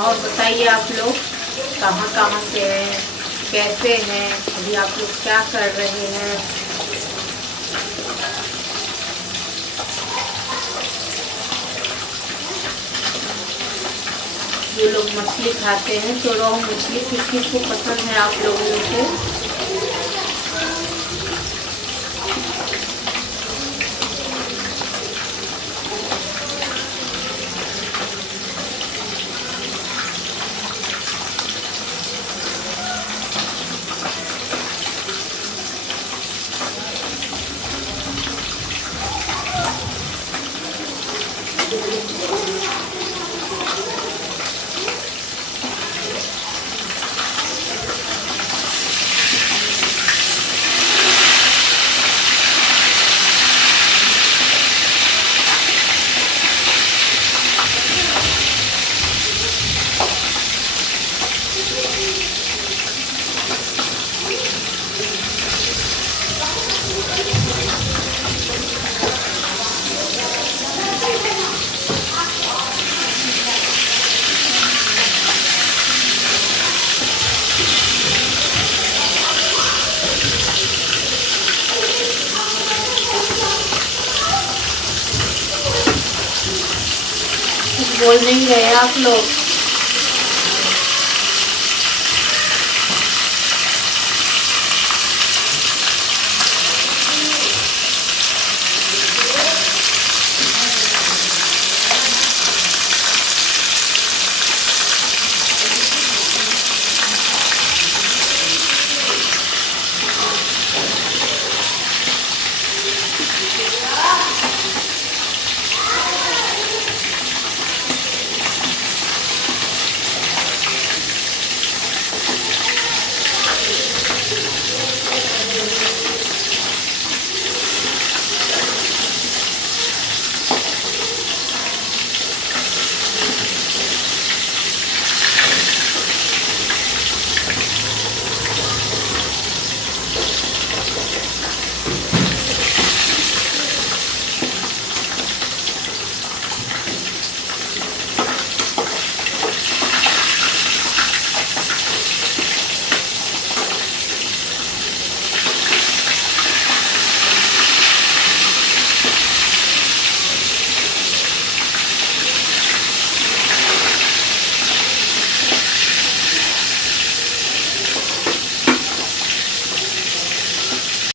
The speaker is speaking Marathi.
और बताइए आप लोग कहाँ कहाँ से हैं, कैसे हैं, अभी आप लोग क्या कर रहे हैं। जो लोग मछली खाते हैं तो रोहू मछली किस किस को पसंद है आप लोगों में से। बोल नहीं गए आप लोग।